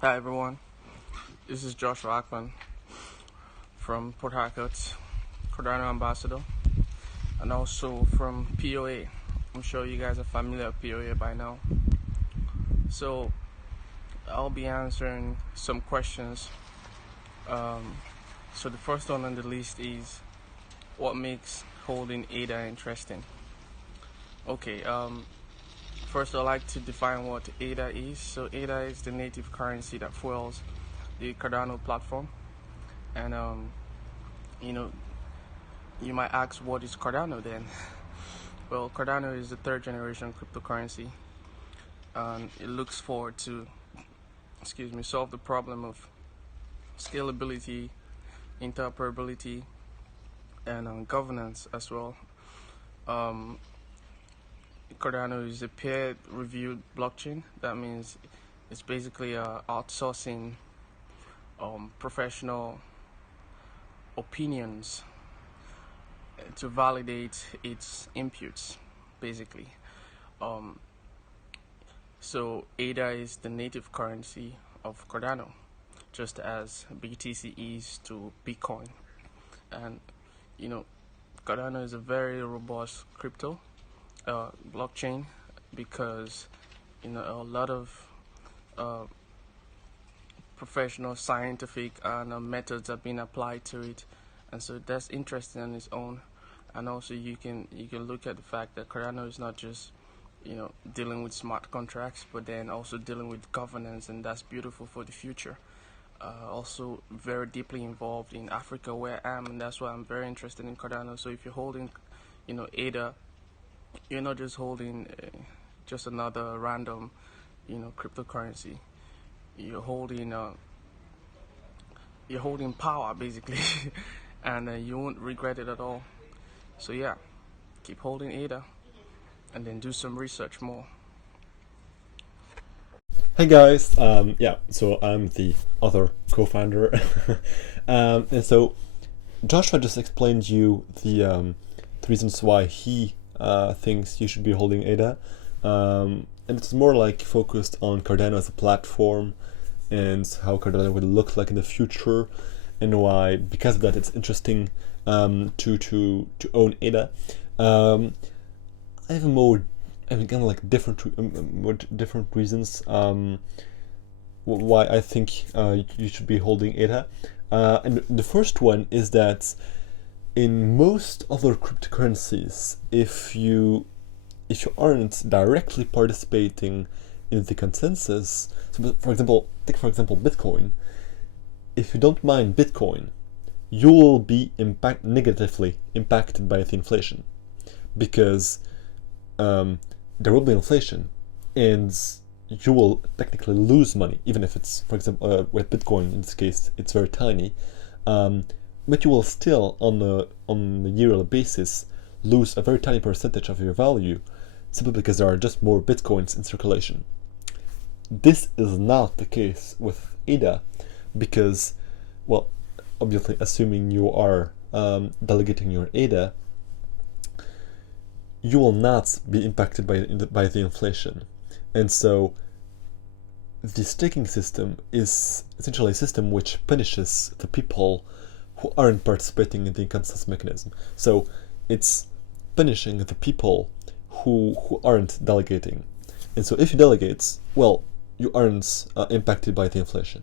Hi everyone, this is Joshua Ackman from Port Harcourt, Cardano ambassador, and also from PoA. I'm sure you guys are familiar with PoA by now. So I'll be answering some questions. So the first one on the list is, what makes holding ADA interesting? Okay, first I'd like to define what ADA is. So ADA is the native currency that fuels the Cardano platform. And you know, you might ask, what is Cardano then? Well, Cardano is the third generation cryptocurrency, and it looks forward to, solve the problem of scalability, interoperability, and governance as well. Um, Cardano is a peer-reviewed blockchain. That means it's basically outsourcing professional opinions to validate its inputs, basically. Um, so ADA is the native currency of Cardano, just as BTC is to Bitcoin. And Cardano is a very robust crypto blockchain because a lot of professional, scientific, and methods have been applied to it, and so that's interesting on its own. And also, you can look at the fact that Cardano is not just dealing with smart contracts, but then also dealing with governance, and that's beautiful for the future. Also, very deeply involved in Africa, where I am, and that's why I'm very interested in Cardano. So if you're holding, ADA, you're not just holding just another random, cryptocurrency. You're holding power, basically, and you won't regret it at all. So yeah, keep holding ADA, and then do some research more. Hey guys, so I'm the other co-founder, and so Joshua just explained you the reasons why he thinks you should be holding ADA, and it's more like focused on Cardano as a platform and how Cardano will look like in the future, and why, because of that, it's interesting to own ADA. I have kind of like different reasons why I think you should be holding ADA. And the first one is that in most other cryptocurrencies, if you aren't directly participating in the consensus, so take for example Bitcoin. If you don't mine Bitcoin, you will be negatively impacted by the inflation, because there will be inflation, and you will technically lose money, even if it's, for example, with Bitcoin in this case, it's very tiny, but you will still, on a yearly basis, lose a very tiny percentage of your value, simply because there are just more Bitcoins in circulation. This is not the case with ADA, because, well, obviously, assuming you are delegating your ADA, you will not be impacted by the inflation. And so the staking system is essentially a system which punishes the people who aren't participating in the consensus mechanism. So it's punishing the people who aren't delegating. And so if you delegate, well, you aren't impacted by the inflation.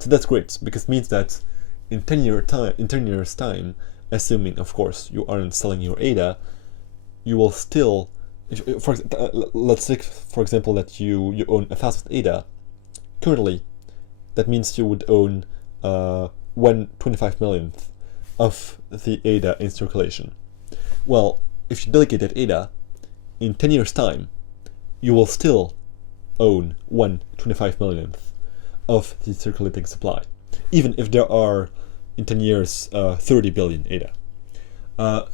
So that's great, because it means that in 10 years time, assuming, of course, you aren't selling your ADA, you will still, let's take for example that you own 1,000 ADA. Currently, that means you would own 1/25 millionth of the ADA in circulation. Well, if you delegate that ADA, in 10 years time, you will still own 1/25 millionth of the circulating supply, even if there are in 10 years 30 billion ADA.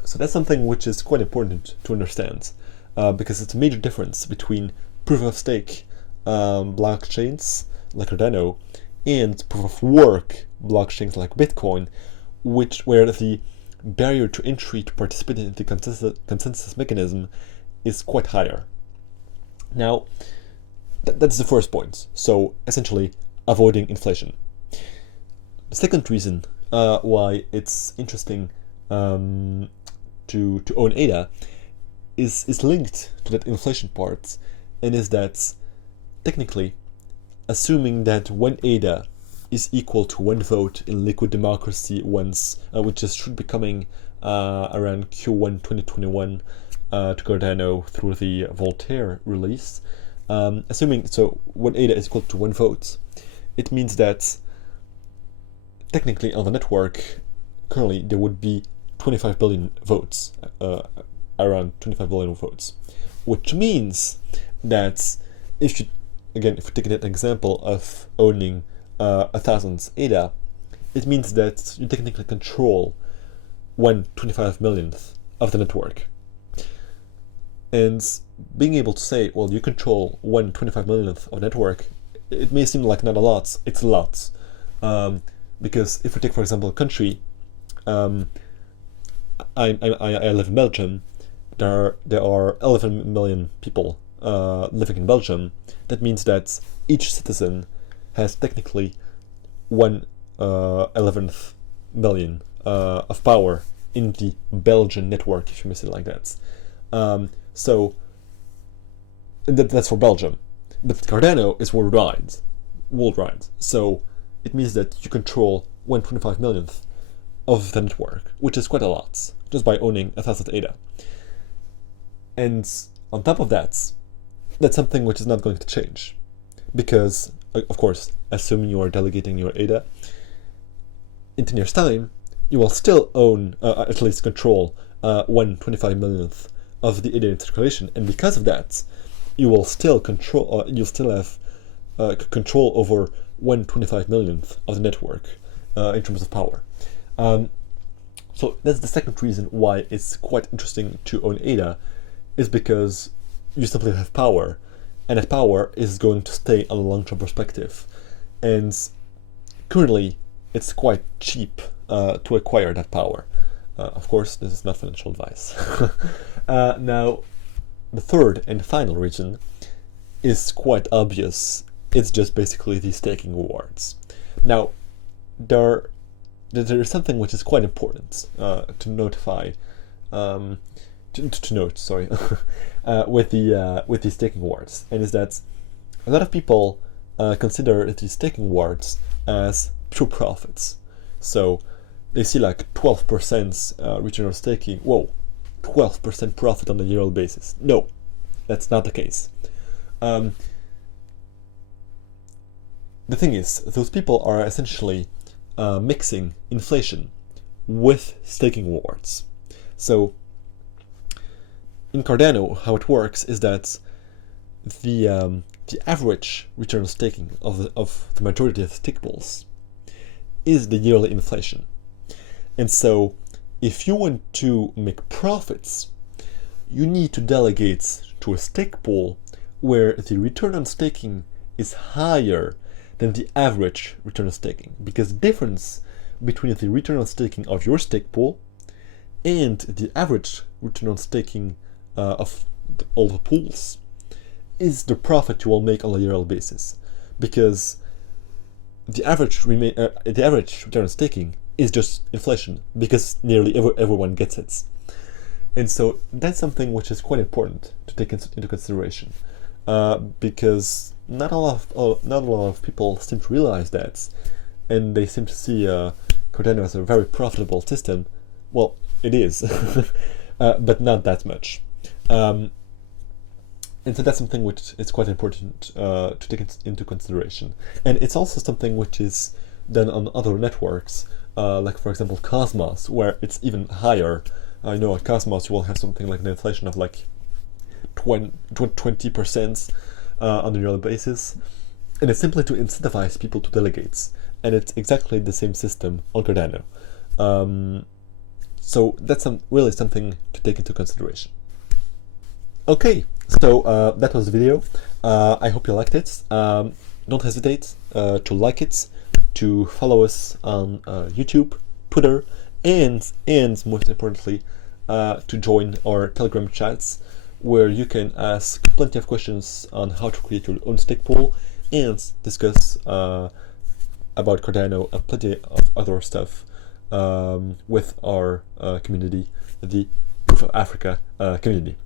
So that's something which is quite important to understand, because it's a major difference between proof of stake blockchains like Cardano and proof of work blockchains like Bitcoin, where the barrier to entry to participate in the consensus mechanism is quite higher. Now, that's the first point. So essentially, avoiding inflation. The second reason why it's interesting to own ADA is linked to that inflation part, and is that technically, assuming that one ADA is equal to one vote in liquid democracy once, which should be coming around Q1 2021 to Cardano through the Voltaire release. Assuming so one ADA is equal to one vote, it means that technically on the network currently there would be 25 billion votes, around 25 billion votes, which means that if you take an example of owning 1,000 ADA, it means that you technically control 1/25 millionth of the network. And being able to say, well, you control 1/25 millionth of the network, it may seem like not a lot. It's a lot. Because if we take, for example, a country, I live in Belgium. There are 11 million people living in Belgium. That means that each citizen has technically 1/11th million of power in the Belgian network, if you may say it like that. So that's for Belgium. But Cardano is worldwide. So it means that you control 1/25 millionth of the network, which is quite a lot, just by owning 1,000 ADA. And on top of that, that's something which is not going to change. Because, of course, assuming you are delegating your ADA, in 10 years' time, you will still own, at least control, 1/25 millionth of the ADA in circulation. And because of that, you will still control, you'll still have control over 1/25 millionth of the network in terms of power. So that's the second reason why it's quite interesting to own ADA, is because you simply have power, and that power is going to stay on a long-term perspective. And currently, it's quite cheap to acquire that power. Of course, this is not financial advice. Now, the third and final reason is quite obvious. It's just basically the staking rewards. Now, there is something which is quite important to notify, to note, sorry, with the staking rewards, and is that a lot of people consider the staking rewards as pure profits. So they see like 12% return on staking. Whoa, 12% profit on a yearly basis. No, that's not the case. The thing is, those people are essentially mixing inflation with staking rewards. So in Cardano, how it works is that the average return on staking of the majority of stake pools is the yearly inflation. And so if you want to make profits, you need to delegate to a stake pool where the return on staking is higher than the average return on staking, because the difference between the return on staking of your stake pool and the average return on staking of all the pools is the profit you will make on a yearly basis, because the average return on staking is just inflation, because nearly everyone gets it. And so that's something which is quite important to take into consideration, because not a lot of people seem to realize that, and they seem to see Cardano as a very profitable system. Well, it is, but not that much. And so that's something which is quite important to take into consideration. And it's also something which is done on other networks, like for example Cosmos, where it's even higher. I know at Cosmos you will have something like an inflation of like 20% on a yearly basis, and it's simply to incentivize people to delegate. And it's exactly the same system on Cardano. So that's really something to take into consideration. Okay, so that was the video. I hope you liked it. Don't hesitate to like it, to follow us on YouTube, Twitter, and most importantly, to join our Telegram chats, where you can ask plenty of questions on how to create your own stake pool and discuss about Cardano and plenty of other stuff with our community, the Proof of Africa community.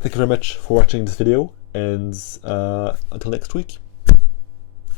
Thank you very much for watching this video, and until next week.